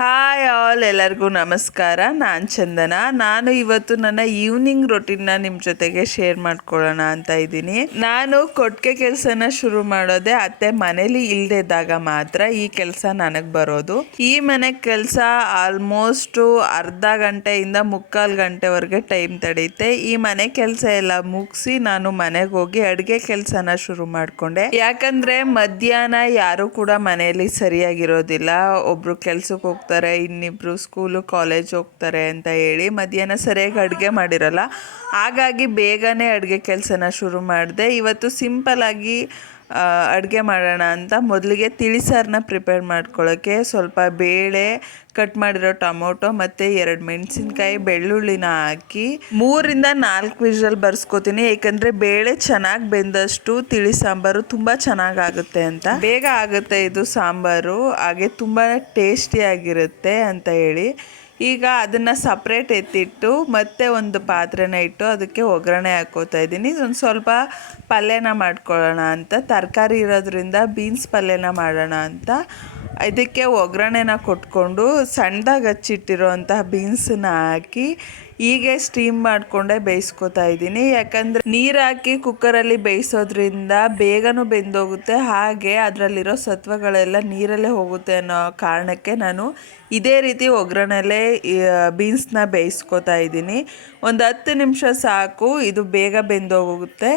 Hi all, ಎಲ್ಲರಿಗೂ ನಮಸ್ಕಾರ. ನಾನು ಚಂದನ. ನಾನು ಇವತ್ತು ನನ್ನ ಈವ್ನಿಂಗ್ ರೊಟೀನ್ನ ನಿಮ್ಮ ಜೊತೆಗೆ ಶೇರ್ ಮಾಡ್ಕೊಳ್ಳೋಣ ಅಂತ ಇದ್ದೀನಿ. ನಾನು ಕೊಟ್ಟಿಗೆ ಕೆಲಸನ ಶುರು ಮಾಡೋದೆ ಅತ್ತೆ ಮನೇಲಿ ಇಲ್ಲದಿದ್ದಾಗ ಮಾತ್ರ ಈ ಕೆಲಸ ನನಗೆ ಬರೋದು. ಈ ಮನೆ ಕೆಲಸ ಆಲ್ಮೋಸ್ಟು ಅರ್ಧ ಗಂಟೆಯಿಂದ ಮುಕ್ಕಾಲು ಗಂಟೆವರೆಗೆ ಟೈಮ್ ತಡೆಯುತ್ತೆ. ಈ ಮನೆ ಕೆಲಸ ಎಲ್ಲ ಮುಗಿಸಿ ನಾನು ಮನೆಗೆ ಹೋಗಿ ಅಡುಗೆ ಕೆಲಸನ ಶುರು ಮಾಡಿಕೊಂಡೆ. ಯಾಕಂದರೆ ಮಧ್ಯಾಹ್ನ ಯಾರೂ ಕೂಡ ಮನೆಯಲ್ಲಿ ಸರಿಯಾಗಿರೋದಿಲ್ಲ. ಒಬ್ಬರು ಕೆಲ್ಸಕ್ಕೆ ಹೋಗ್ತಾರೆ, ಇನ್ನಿಬ್ರು ಸ್ಕೂಲು ಕಾಲೇಜ್ ಹೋಗ್ತಾರೆ ಅಂತ ಹೇಳಿ ಮಧ್ಯಾಹ್ನ ಸರಿಯಾಗಿ ಅಡುಗೆ ಮಾಡಿರಲ್ಲ. ಹಾಗಾಗಿ ಬೇಗನೆ ಅಡುಗೆ ಕೆಲಸನ ಶುರು ಮಾಡಿದೆ. ಇವತ್ತು ಸಿಂಪಲ್ಲಾಗಿ ಅಡುಗೆ ಮಾಡೋಣ ಅಂತ ಮೊದಲಿಗೆ ತಿಳಿಸಾರನ್ನ ಪ್ರಿಪೇರ್ ಮಾಡ್ಕೊಳ್ಳೋಕ್ಕೆ ಸ್ವಲ್ಪ ಬೇಳೆ, ಕಟ್ ಮಾಡಿರೋ ಟೊಮೊಟೊ ಮತ್ತು 2 ಮೆಣಸಿನ್ಕಾಯಿ, ಬೆಳ್ಳುಳ್ಳಿನ ಹಾಕಿ 3-4 ವಿಷಲ್ ಬರ್ಸ್ಕೊತೀನಿ. ಏಕೆಂದರೆ ಬೇಳೆ ಚೆನ್ನಾಗಿ ಬೆಂದಷ್ಟು ತಿಳಿ ಸಾಂಬಾರು ತುಂಬ ಚೆನ್ನಾಗಾಗುತ್ತೆ ಅಂತ. ಬೇಗ ಆಗುತ್ತೆ ಇದು ಸಾಂಬಾರು, ಹಾಗೆ ತುಂಬ ಟೇಸ್ಟಿಯಾಗಿರುತ್ತೆ ಅಂತ ಹೇಳಿ ಈಗ ಅದನ್ನು ಸಪ್ರೇಟ್ ಎತ್ತಿಟ್ಟು ಮತ್ತೆ ಒಂದು ಪಾತ್ರೆನ ಇಟ್ಟು ಅದಕ್ಕೆ ಒಗ್ಗರಣೆ ಹಾಕ್ಕೋತಾ ಇದ್ದೀನಿ. ಒಂದು ಸ್ವಲ್ಪ ಪಲ್ಯನ ಮಾಡ್ಕೊಳ್ಳೋಣ ಅಂತ, ತರಕಾರಿ ಇರೋದ್ರಿಂದ ಬೀನ್ಸ್ ಪಲ್ಯನ ಮಾಡೋಣ ಅಂತ ಇದಕ್ಕೆ ಒಗ್ಗರಣೆನ ಕೊಟ್ಕೊಂಡು ಸಣ್ಣದಾಗಿ ಹಚ್ಚಿಟ್ಟಿರೋಂತಹ ಬೀನ್ಸನ್ನ ಹಾಕಿ ಹೀಗೆ ಸ್ಟೀಮ್ ಮಾಡಿಕೊಂಡೆ ಬೇಯಿಸ್ಕೊತಾ ಇದ್ದೀನಿ. ಯಾಕಂದರೆ ನೀರು ಹಾಕಿ ಕುಕ್ಕರಲ್ಲಿ ಬೇಯಿಸೋದ್ರಿಂದ ಬೇಗನೂ ಬೆಂದೋಗುತ್ತೆ, ಹಾಗೆ ಅದರಲ್ಲಿರೋ ಸತ್ವಗಳೆಲ್ಲ ನೀರಲ್ಲೇ ಹೋಗುತ್ತೆ ಅನ್ನೋ ಕಾರಣಕ್ಕೆ ನಾನು ಇದೇ ರೀತಿ ಒಗ್ಗರಣೆಲ್ಲೇ ಬೀನ್ಸ್ನ ಬೇಯಿಸ್ಕೊತಾ ಇದ್ದೀನಿ. ಒಂದು 10 ನಿಮಿಷ ಸಾಕು, ಇದು ಬೇಗ ಬೆಂದೋಗುತ್ತೆ.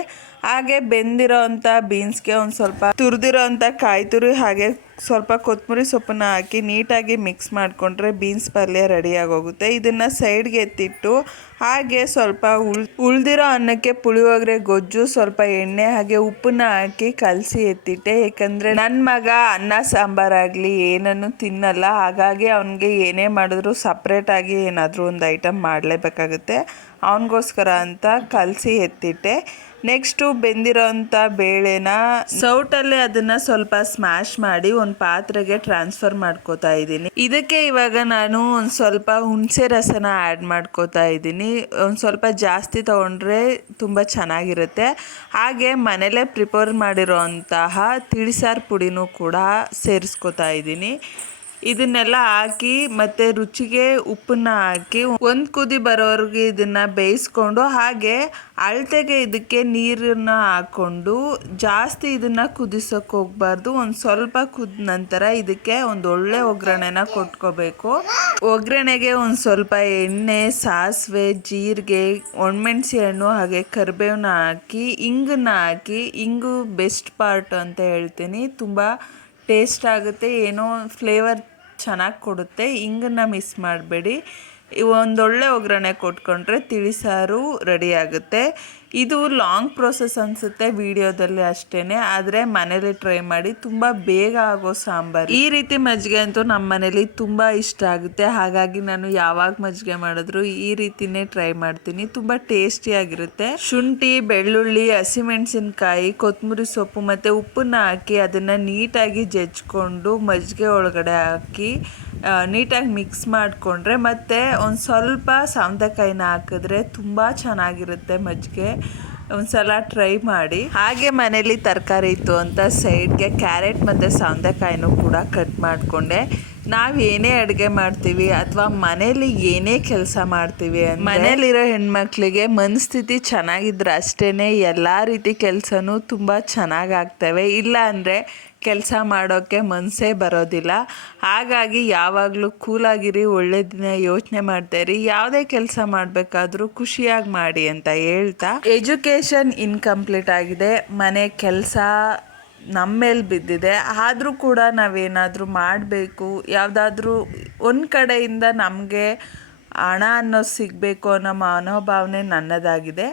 ಹಾಗೆ ಬೆಂದಿರೋ ಅಂಥ ಬೀನ್ಸ್ಗೆ ಒಂದು ಸ್ವಲ್ಪ ತುರಿದಿರೋ ಅಂಥ ಕಾಯಿ ತುರಿ ಹಾಗೆ ಸ್ವಲ್ಪ ಕೊತ್ತಂಬರಿ ಸೊಪ್ಪನ್ನ ಹಾಕಿ ನೀಟಾಗಿ ಮಿಕ್ಸ್ ಮಾಡಿಕೊಂಡ್ರೆ ಬೀನ್ಸ್ ಪಲ್ಯ ರೆಡಿಯಾಗೋಗುತ್ತೆ. ಇದನ್ನು ಸೈಡ್ಗೆ ಎತ್ತಿಟ್ಟು ಹಾಗೆ ಸ್ವಲ್ಪ ಉಳ್ದಿರೋ ಅನ್ನಕ್ಕೆ ಪುಳಿಯೋಗರೆ ಗೊಜ್ಜು, ಸ್ವಲ್ಪ ಎಣ್ಣೆ ಹಾಗೆ ಉಪ್ಪನ್ನ ಹಾಕಿ ಕಲಸಿ ಎತ್ತಿಟ್ಟೆ. ಏಕೆಂದರೆ ನನ್ನ ಮಗ ಅನ್ನ ಸಾಂಬಾರಾಗಲಿ ಏನನ್ನು ತಿನ್ನಲ್ಲ, ಹಾಗಾಗಿ ಅವನಿಗೆ ಏನೇ ಮಾಡಿದ್ರು ಸಪ್ರೇಟಾಗಿ ಏನಾದರೂ ಒಂದು ಐಟಮ್ ಮಾಡಲೇಬೇಕಾಗುತ್ತೆ. ಅವನಿಗೋಸ್ಕರ ಅಂತ ಕಲಸಿ ಎತ್ತಿಟ್ಟೆ. ನೆಕ್ಸ್ಟು ಬೆಂದಿರೋ ಅಂಥ ಬೇಳೆನ ಸೌಟಲ್ಲೇ ಅದನ್ನು ಸ್ವಲ್ಪ ಸ್ಮ್ಯಾಶ್ ಮಾಡಿ ಒಂದು ಪಾತ್ರೆಗೆ ಟ್ರಾನ್ಸ್ಫರ್ ಮಾಡ್ಕೋತಾ ಇದ್ದೀನಿ. ಇದಕ್ಕೆ ಇವಾಗ ನಾನು ಒಂದು ಸ್ವಲ್ಪ ಹುಣಸೆ ರಸನ ಆ್ಯಡ್ ಮಾಡ್ಕೋತಾ ಇದ್ದೀನಿ. ಒಂದು ಸ್ವಲ್ಪ ಜಾಸ್ತಿ ತೊಗೊಂಡ್ರೆ ತುಂಬ ಚೆನ್ನಾಗಿರುತ್ತೆ. ಹಾಗೆ ಮನೇಲೇ ಪ್ರಿಪೇರ್ ಮಾಡಿರೋ ಅಂತಹ ತಿಳಿಸಾರು ಪುಡಿನೂ ಕೂಡ ಸೇರಿಸ್ಕೋತಾ ಇದ್ದೀನಿ. ಇದನ್ನೆಲ್ಲ ಹಾಕಿ ಮತ್ತು ರುಚಿಗೆ ಉಪ್ಪನ್ನ ಹಾಕಿ ಒಂದು ಕುದಿ ಬರೋವರೆಗೆ ಇದನ್ನು ಬೇಯಿಸ್ಕೊಂಡು, ಹಾಗೆ ಅಳತೆಗೆ ಇದಕ್ಕೆ ನೀರನ್ನು ಹಾಕ್ಕೊಂಡು ಜಾಸ್ತಿ ಇದನ್ನು ಕುದಿಸೋಕೆ ಹೋಗಬಾರ್ದು. ಒಂದು ಸ್ವಲ್ಪ ಕುದ ನಂತರ ಇದಕ್ಕೆ ಒಂದು ಒಳ್ಳೆ ಒಗ್ಗರಣೆನ ಕೊಟ್ಕೋಬೇಕು. ಒಗ್ಗರಣೆಗೆ ಒಂದು ಸ್ವಲ್ಪ ಎಣ್ಣೆ, ಸಾಸಿವೆ, ಜೀರಿಗೆ, ಒಣಮೆಣಸಿ ಹಣ್ಣು ಹಾಗೆ ಕರಿಬೇವನ್ನ ಹಾಕಿ ಇಂಗನ್ನ ಹಾಕಿ, ಇಂಗು ಬೆಸ್ಟ್ ಪಾರ್ಟ್ ಅಂತ ಹೇಳ್ತೀನಿ, ತುಂಬ ಟೇಸ್ಟ್ ಆಗುತ್ತೆ, ಏನೋ ಫ್ಲೇವರ್ ಚೆನ್ನಾಗಿ ಕೊಡುತ್ತೆ. ಇಂಗನ್ನು ಮಿಸ್ ಮಾಡಬೇಡಿ. ಒಂದೊಳ್ಳೆ ಒಗ್ಗರಣೆ ಕೊಟ್ಕೊಂಡ್ರೆ ತಿಳಿಸಾರು ರೆಡಿ ಆಗುತ್ತೆ. ಇದು ಲಾಂಗ್ ಪ್ರೋಸೆಸ್ ಅನಿಸುತ್ತೆ ವಿಡಿಯೋದಲ್ಲಿ ಅಷ್ಟೇ, ಆದರೆ ಮನೇಲಿ ಟ್ರೈ ಮಾಡಿ, ತುಂಬ ಬೇಗ ಆಗೋ ಸಾಂಬಾರು. ಈ ರೀತಿ ಮಜ್ಜಿಗೆ ಅಂತೂ ನಮ್ಮ ಮನೇಲಿ ತುಂಬ ಇಷ್ಟ ಆಗುತ್ತೆ, ಹಾಗಾಗಿ ನಾನು ಯಾವಾಗ ಮಜ್ಜಿಗೆ ಮಾಡಿದ್ರು ಈ ರೀತಿನೇ ಟ್ರೈ ಮಾಡ್ತೀನಿ. ತುಂಬ ಟೇಸ್ಟಿಯಾಗಿರುತ್ತೆ. ಶುಂಠಿ, ಬೆಳ್ಳುಳ್ಳಿ, ಹಸಿಮೆಣಸಿನ್ಕಾಯಿ, ಕೊತ್ತಂಬರಿ ಸೊಪ್ಪು ಮತ್ತು ಉಪ್ಪನ್ನ ಹಾಕಿ ಅದನ್ನು ನೀಟಾಗಿ ಜಜ್ಕೊಂಡು ಮಜ್ಜಿಗೆ ಒಳಗಡೆ ಹಾಕಿ ನೀಟಾಗಿ ಮಿಕ್ಸ್ ಮಾಡಿಕೊಂಡ್ರೆ ಮತ್ತು ಒಂದು ಸ್ವಲ್ಪ ಸೌತೆಕಾಯಿನ ಹಾಕಿದ್ರೆ ತುಂಬ ಚೆನ್ನಾಗಿರುತ್ತೆ ಮಜ್ಜಿಗೆ. ಒಂದು ಸಲ ಟ್ರೈ ಮಾಡಿ. ಹಾಗೆ ಮನೇಲಿ ತರಕಾರಿ ಇತ್ತು ಅಂತ ಸೈಡ್ಗೆ ಕ್ಯಾರೆಟ್ ಮತ್ತು ಸೌತೆಕಾಯಿನೂ ಕೂಡ ಕಟ್ ಮಾಡಿಕೊಂಡೆ. ನಾವು ಏನೇ ಅಡುಗೆ ಮಾಡ್ತೀವಿ ಅಥವಾ ಮನೇಲಿ ಏನೇ ಕೆಲಸ ಮಾಡ್ತೀವಿ, ಮನೇಲಿರೋ ಹೆಣ್ಮಕ್ಳಿಗೆ ಮನಸ್ಥಿತಿ ಚೆನ್ನಾಗಿದ್ರೆ ಅಷ್ಟೇ ಎಲ್ಲ ರೀತಿ ಕೆಲಸನೂ ತುಂಬ ಚೆನ್ನಾಗಾಗ್ತವೆ. ಇಲ್ಲ ಅಂದರೆ ಕೆಲಸ ಮಾಡೋಕ್ಕೆ ಮನಸ್ಸೇ ಬರೋದಿಲ್ಲ. ಹಾಗಾಗಿ ಯಾವಾಗಲೂ ಕೂಲಾಗಿರಿ, ಒಳ್ಳೆ ದಿನ ಯೋಚನೆ ಮಾಡ್ತಾಯಿರಿ. ಯಾವುದೇ ಕೆಲಸ ಮಾಡಬೇಕಾದ್ರೂ ಖುಷಿಯಾಗಿ ಮಾಡಿ ಅಂತ ಹೇಳ್ತಾ, ಎಜುಕೇಷನ್ ಇನ್ಕಂಪ್ಲೀಟ್ ಆಗಿದೆ, ಮನೆ ಕೆಲಸ ನಮ್ಮ ಮೇಲೆ ಬಿದ್ದಿದೆ. ಆದರೂ ಕೂಡ ನಾವೇನಾದರೂ ಮಾಡಬೇಕು, ಯಾವುದಾದ್ರೂ ಒಂದು ಕಡೆಯಿಂದ ನಮಗೆ ಹಣ ಅನ್ನೋದು ಸಿಗಬೇಕು ಅನ್ನೋ ಮನೋಭಾವನೆ ನನ್ನದಾಗಿದೆ.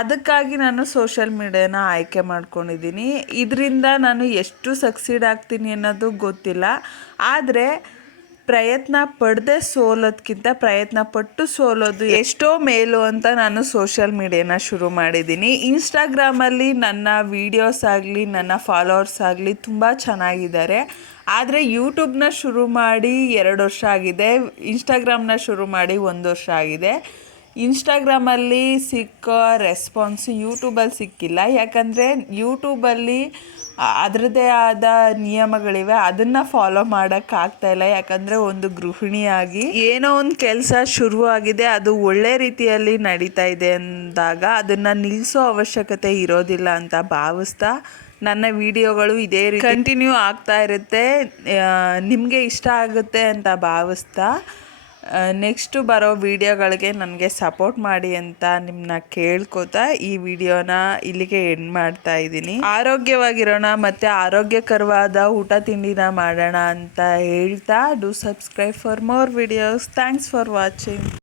ಅದಕ್ಕಾಗಿ ನಾನು ಸೋಷಿಯಲ್ ಮೀಡಿಯಾನ ಆಯ್ಕೆ ಮಾಡ್ಕೊಂಡಿದ್ದೀನಿ. ಇದರಿಂದ ನಾನು ಎಷ್ಟು ಸಕ್ಸೀಡ್ ಆಗ್ತೀನಿ ಅನ್ನೋದು ಗೊತ್ತಿಲ್ಲ, ಆದರೆ ಪ್ರಯತ್ನ ಪಡದೆ ಸೋಲೋದಕ್ಕಿಂತ ಪ್ರಯತ್ನ ಪಟ್ಟು ಸೋಲೋದು ಎಷ್ಟೋ ಮೇಲು ಅಂತ ನಾನು ಸೋಷಿಯಲ್ ಮೀಡಿಯಾನ ಶುರು ಮಾಡಿದ್ದೀನಿ. ಇನ್ಸ್ಟಾಗ್ರಾಮಲ್ಲಿ ನನ್ನ ವೀಡಿಯೋಸ್ ಆಗಲಿ ನನ್ನ ಫಾಲೋವರ್ಸ್ ಆಗಲಿ ತುಂಬ ಚೆನ್ನಾಗಿದ್ದಾರೆ. ಆದರೆ ಯೂಟ್ಯೂಬ್ನ ಶುರು ಮಾಡಿ 2 ವರ್ಷ ಆಗಿದೆ, ಇನ್ಸ್ಟಾಗ್ರಾಮ್ನ ಶುರು ಮಾಡಿ 1 ವರ್ಷ ಆಗಿದೆ. ಇನ್ಸ್ಟಾಗ್ರಾಮಲ್ಲಿ ಸಿಕ್ಕೋ ರೆಸ್ಪಾನ್ಸು ಯೂಟ್ಯೂಬಲ್ಲಿ ಸಿಕ್ಕಿಲ್ಲ. ಯಾಕಂದರೆ ಯೂಟ್ಯೂಬಲ್ಲಿ ಅದರದ್ದೇ ಆದ ನಿಯಮಗಳಿವೆ, ಅದನ್ನು ಫಾಲೋ ಮಾಡೋಕ್ಕಾಗ್ತಾಯಿಲ್ಲ. ಯಾಕಂದರೆ ಒಂದು ಗೃಹಿಣಿಯಾಗಿ ಏನೋ ಒಂದು ಕೆಲಸ ಶುರುವಾಗಿದೆ, ಅದು ಒಳ್ಳೆ ರೀತಿಯಲ್ಲಿ ನಡೀತಾ ಇದೆ ಅಂದಾಗ ಅದನ್ನು ನಿಲ್ಲಿಸೋ ಅವಶ್ಯಕತೆ ಇರೋದಿಲ್ಲ ಅಂತ ಭಾವಿಸ್ತಾ ನನ್ನ ವಿಡಿಯೋಗಳು ಇದೇ ರೀತಿ ಕಂಟಿನ್ಯೂ ಆಗ್ತಾ ಇರುತ್ತೆ. ನಿಮಗೆ ಇಷ್ಟ ಆಗುತ್ತೆ ಅಂತ ಭಾವಿಸ್ತಾ ನೆಕ್ಸ್ಟು ಬರೋ ವಿಡಿಯೋಗಳಿಗೆ ನನಗೆ ಸಪೋರ್ಟ್ ಮಾಡಿ ಅಂತ ನಿಮ್ಮನ್ನ ಕೇಳ್ಕೊತಾ ಈ ವಿಡಿಯೋನ ಇಲ್ಲಿಗೆ ಎಂಡ್ ಮಾಡ್ತಾ ಇದ್ದೀನಿ. ಆರೋಗ್ಯವಾಗಿರೋಣ ಮತ್ತು ಆರೋಗ್ಯಕರವಾದ ಊಟ ತಿಂಡಿನ ಮಾಡೋಣ ಅಂತ ಹೇಳ್ತಾ, do subscribe for more videos. Thanks for watching.